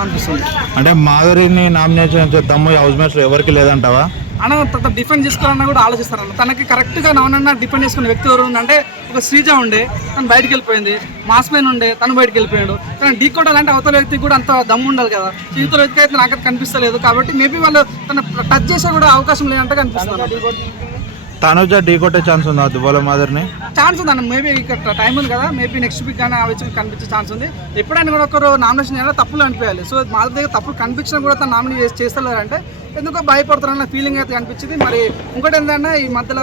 అనిపిస్తుంది. అంటే మాధురిని నామినేషన్ దమ్ము హౌస్ మేట్స్ ఎవరికి లేదంటావా? అన్న డిఫెండ్ చేసుకోవాలన్నా కూడా ఆలోచిస్తారన్న. తనకి కరెక్ట్గా నవనన్నా డిపెండ్ చేసుకున్న వ్యక్తి ఎవరు అంటే ఒక శ్రీజ ఉండే, తను బయటకు వెళ్ళిపోయింది. మాస్మెన్ ఉండే, తను బయటకు వెళ్ళిపోయాడు. కానీ డీ కొట్టాలంటే అవతల వ్యక్తికి కూడా అంత దమ్ము ఉండాలి కదా. ఇతర వ్యక్తి అయితే నాకైతే కనిపిస్తలేదు. కాబట్టి మేబీ వాళ్ళు తన టచ్ చేసే కూడా అవకాశం లేదంటే కనిపిస్తుంది. తనుజ ఢీ కొట్టే ఛాన్స్ ఉందా దువ్వాల మాధురిని? ఛాన్స్ ఉందన్న. మేబీ ఇక్కడ టైం ఉంది కదా, మేబీ నెక్స్ట్ వీక్ కానీ వచ్చి కనిపించే ఛాన్స్ ఉంది. ఎప్పుడైనా కూడా ఒకరు నామినేషన్ చేయాలి, తప్పులు అనిపించాలి. సో మా దగ్గర తప్పులు కనిపించినా కూడా తను నామినేట్ చేస్తలేరంటే ఎందుకో భయపడుతున్నారన్న ఫీలింగ్ అయితే కనిపించింది. మరి ఇంకోటి ఏంటంటే ఈ మధ్యలో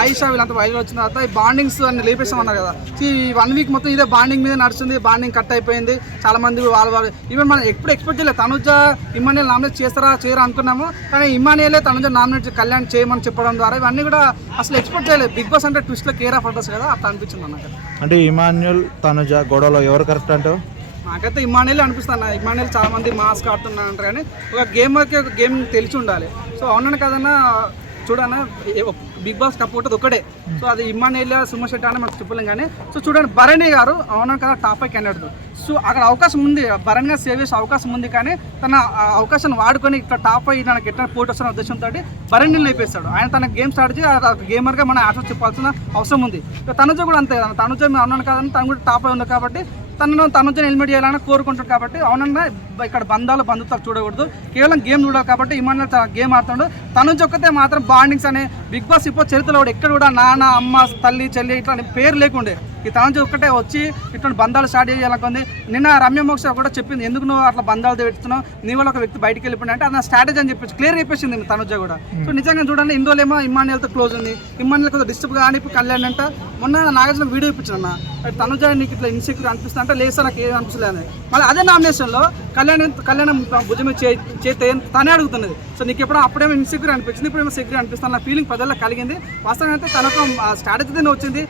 ఆయిషా వీళ్ళంతా బయలు వచ్చిన తర్వాత ఈ బాండింగ్స్ అన్ని లేపేసామన్నారు కదా. ఈ 1 వీక్ మొత్తం ఇదే బాండింగ్ మీద నడుస్తుంది. బాండింగ్ కట్ అయిపోయింది. చాలా మంది వాళ్ళు ఈవెన్ మనం ఎప్పుడు ఎక్స్పెక్ట్ చేయలేదు తనుజ ఇమ్మానియల్ నామినేట్ చేయరా అనుకున్నాము. కానీ ఇమ్మానియలే తనుజ నామినేట్ కళ్యాణ్ చేయమని చెప్పడం ద్వారా ఇవన్నీ కూడా అసలు ఎక్స్పెక్ట్ చేయలేదు. బిగ్ బాస్ అంటే ట్విస్ట్లో కేర్ ఆఫ్ అడ్రస్ కదా, అట్లా అనిపించింది అన్నమాట. అంటే ఇమాన్యుల్ తనుజ గొడవలో ఎవరు కరెక్ట్ అంటావు? నాకైతే ఇమ్మానియల్ అనిపిస్తాను. ఇమ్మానియల్ చాలా మంది మాస్క్ ఆడుతున్నారు అంటారు, కానీ ఒక గేమర్కి ఒక గేమ్ తెలిసి ఉండాలి. సో అవునని కదన్నా చూడన్నా బిగ్ బాస్ కప్ ఒకటే. సో అది ఇమ్మానియల్ సుమన్ శెట్టి అని మనకు చెప్పలేం. కానీ సో చూడండి భరణి గారు అవునని కదా టాప్ 5 క్యాండిడేట్. సో అక్కడ అవకాశం ఉంది, భరణి గారు సేవ్ చేసే అవకాశం ఉంది. కానీ తన అవకాశాన్ని వాడుకొని ఇక్కడ టాప్ 5 నాకు ఎట్లా పోటీ వస్తున్న ఉద్దేశంతో భరణిని లేపేస్తాడు. ఆయన తన గేమ్ స్టార్ట్ చేసి గేమర్గా మన ఆన్సర్ చెప్పాల్సిన అవసరం ఉంది. తనుజ కూడా అంతే కదా. తనుజ అవునని కాదని తను కూడా టాప్ 5 ఉంది కాబట్టి తనుజని హెల్మెట్ చేయాలని కోరుకుంటాడు. కాబట్టి అవునన్నా ఇక్కడ బంధుత్వాలు చూడకూడదు, కేవలం గేమ్ చూడాలి. కాబట్టి ఇమాన్యుల్ గేమ్ ఆడుతాడు. తనుజ ఒక్కతే మాత్రం బాండింగ్స్ అనే బిగ్ బాస్ ఇప్పుడు చరిత్రలో కూడా ఎక్కడ కూడా నాన్న అమ్మ తల్లి చెల్లి ఇట్లా పేరు లేకుండే. ఈ తనుజ ఒక్కటే వచ్చి ఇట్లాంటి బంధాలు స్టార్ట్ చేయాలనుకుంది. నిన్న రమ్య మోక్ష కూడా చెప్పింది, ఎందుకు నువ్వు అట్లా బంధాలు పెడుతున్నావు, నీ వల్ల ఒక వ్యక్తి బయటికి వెళ్ళిపోయినా అంటే అది స్ట్రాటజీ అని చెప్పేసి క్లియర్ చెప్పేసింది తనుజ కూడా. సో నిజంగా చూడండి, ఇందులోనేమో ఇమ్మాన్యుల్తో క్లోజ్ ఉంది. ఇమ్మాన్యుల్ కొంచెం డిస్టర్బ్ కానీ ఇప్పుడు కళ్యాణ్ అంట మొన్న నాగార్జున వీడియో ఇప్పించిన తనుజ నీకు ఇట్లా ఇన్సెక్యూర్ అనిపిస్తుంది అంటే లేదు సార్ నాకు ఏం అనిపిస్తలేదు. మళ్ళీ అదే నామినేషన్లో కళ్యాణ్ భుజం చేస్తే తనే అడుగుతున్నది. సో నీకు ఎప్పుడో అప్పుడేమో ఇన్సెక్యూర్ అనిపించింది, ఇప్పుడేమో సెక్యూర్ అనిపిస్తుంది అన్న ఫీలింగ్ ప్రజల్లో కలిగింది. వాస్తవంగా అయితే తనకు స్ట్రాటజీతోనే వచ్చింది.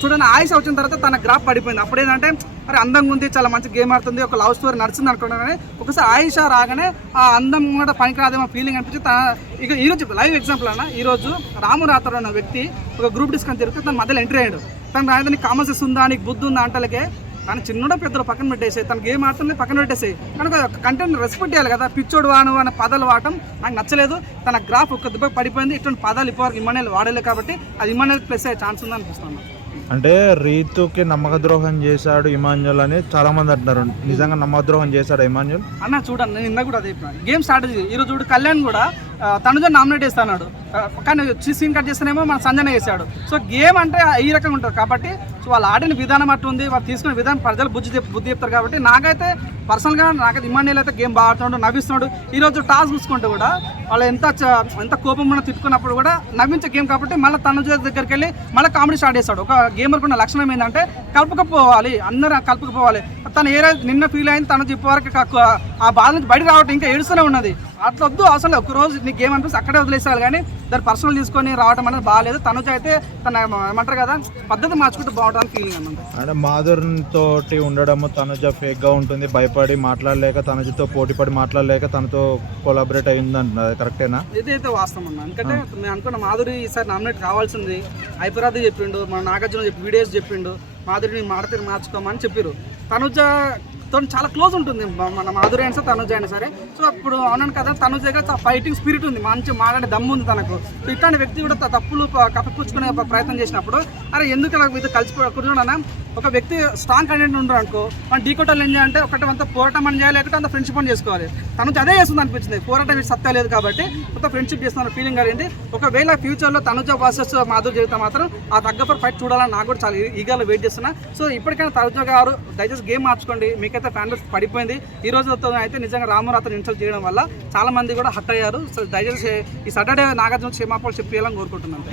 చూడండి ఆయుష వచ్చిన తర్వాత తన గ్రాఫ్ పడిపోయింది. అప్పుడేంటంటే మరి అందంగా ఉంది, చాలా మంచి గేమ్ ఆడుతుంది, ఒక లవ్ స్టోరీ నడుస్తుంది అనుకున్నాను. కానీ ఒకసారి ఆయుష రాగానే ఆ అందం కూడా పనికిరాదేమో ఫీలింగ్ అనిపించి ఇక ఈరోజు లైవ్ ఎగ్జాంపుల్ అన్న, ఈరోజు రాము రాథోడ్ అన్న వ్యక్తి ఒక గ్రూప్ డిస్కషన్ జరిగితే తన మధ్యలో ఎంట్రీ అయ్యాడు. తను రాయడానికి కామన్ సెన్స్ ఉందా, నీకు బుద్ధి ఉందా అంటలకే కానీ చిన్నడో పెద్దలు పక్కన పెట్టేసాయి, తన గేమ్ ఆడుతుంది పక్కన పెట్టేసాయి. కనుక కంటెంట్ రెస్పెక్ట్ చేయాలి కదా. పిచ్చోడు వాను అనే పదాలు వాడటం నాకు నచ్చలేదు. తన గ్రాఫ్ ఒక్క దెబ్బ పడిపోయింది. ఇటువంటి పదాలు ఇప్పటివరకు ఇమ్మాన్యుల్ వాడలేదు కాబట్టి అది ఇమ్మాన్యుల్ ప్లస్ అయ్యే ఛాన్స్ ఉంది అనిపిస్తుంది. అంటే రీతుకి నమ్మక ద్రోహం చేశాడు ఇమాన్యుల్ అని చాలా మంది అంటున్నారు. నిజంగా నమ్మక ద్రోహం చేశాడు ఇమాన్యుల్ అన్న? చూడండి, నిన్న కూడా అదే గేమ్ స్ట్రాటజీ. ఈరోజు చూడు కళ్యాణ్ కూడా తనుజ నామినేట్ చేస్తున్నాడు, కానీ సీన్ కట్ చేస్తేనేమో మన సంజన చేశాడు. సో గేమ్ అంటే ఈ రకంగా ఉంటుంది కాబట్టి సో వాళ్ళు ఆడిన విధానం అట్టు ఉంది, వాళ్ళు తీసుకునే విధానం ప్రజలు బుద్ధి చెప్తారు. కాబట్టి నాకైతే పర్సనల్గా నాకైతే ఇమ్మాన్యుల్ అయితే గేమ్ బాగా ఆడుతున్నాడు, నవ్విస్తున్నాడు. ఈరోజు టాస్ చూసుకుంటూ కూడా వాళ్ళు ఎంత కోపం మనం తిట్టుకున్నప్పుడు కూడా నవ్వించే గేమ్ కాబట్టి మళ్ళీ తనుజ దగ్గరికి వెళ్ళి మళ్ళీ కామెడీ స్టార్ట్ చేస్తాడు. ఒక గేమర్కి ఉన్న లక్షణం ఏంటంటే కలుపుకపోవాలి, అందరూ కలుపుకపోవాలి. తను నిన్న ఫీల్ అయింది, తను చెప్పేవరకు ఆ బాధ నుంచి బయటకు రావటం ఇంకా ఏడుస్తూనే ఉన్నది. అట్లా వద్దు, అసలు ఒకరోజు నీకు గేమ్ అనిపిస్తే అక్కడే వదిలేసారు. కానీ దాన్ని పర్సనల్ తీసుకొని రావడం అనేది బాగాలేదు. తనుజ అయితే తన ఏమంటారు కదా పద్ధతి మార్చుకుంటూ బాగుంటుంది ఫీలింగ్ అన్నమాట. అంటే మాధురితో ఉండడము తనుజ ఫేక్గా ఉంటుంది, భయపడి మాట్లాడలేక తనుజతో పోటీపడి మాట్లాడలేక తనతో కొలాబరేట్ అయింది అంటున్నారు, కరెక్టేనా? ఇదైతే వాస్తవం అన్న. ఎందుకంటే మేము అనుకున్న మాధురి ఈసారి నామినేట్ కావాల్సింది. ఐపరాధి చెప్పిండు, మన నాగార్జున వీడియోస్ చెప్పిండు, మాధురిని మాడతీరు మార్చుకోమని చెప్పారు. తనుజతో చాలా క్లోజ్ ఉంటుంది మన మాధురి అయినా సరే తనుజ అయినా సరే. సో అప్పుడు అవునాను కదా, తనుజ దగ్గర ఫైటింగ్ స్పిరిట్ ఉంది, మంచి మాట్లాడే దమ్ము ఉంది తనకు. సో ఇట్లాంటి వ్యక్తి కూడా తప్పులు కప్పిపుచ్చుకునే ప్రయత్నం చేసినప్పుడు అరే ఎందుకు ఇలా మీతో కలిసిపోకుండా ఒక వ్యక్తి స్ట్రాంగ్ కంటెంట్ ఉండరు అనుకో, మనం ఢీ కొట్టాలి ఏం చేయాలంటే ఒకటి అంత పోరాటం అని చేయాలి, లేకపోతే అంత ఫ్రెండ్షిప్ అని చేసుకోవాలి. తనుజ అదే చేస్తుంది అనిపించింది. పోరాటం సత్తా లేదు కాబట్టి మొత్తం ఫ్రెండ్షిప్ చేస్తున్న ఫీలింగ్ కలిగింది. ఒకవేళ ఫ్యూచర్లో తనుజ వర్సెస్ మాధురి జరిగితే మాత్రం ఆ తగ్గపర్ ఫైట్ చూడాలని నాకు కూడా చాలా ఈగర్లో వెయిట్ చేస్తున్నా. సో ఇప్పటికైనా తనుజ గారు దయచేసి గేమ్ మార్చుకోండి. మీకైతే ఫ్యాన్ బేస్ పడిపోయింది. ఈ రోజుతో అయితే నిజంగా రామరాత్రి ఇన్సల్ట్ చేయడం వల్ల చాలా మంది కూడా హట్ అయ్యారు. సో దయచేసి ఈ సాటర్డే నాగార్జున క్షమాపణలు చెప్పేయాలని కోరుకుంటున్నాను.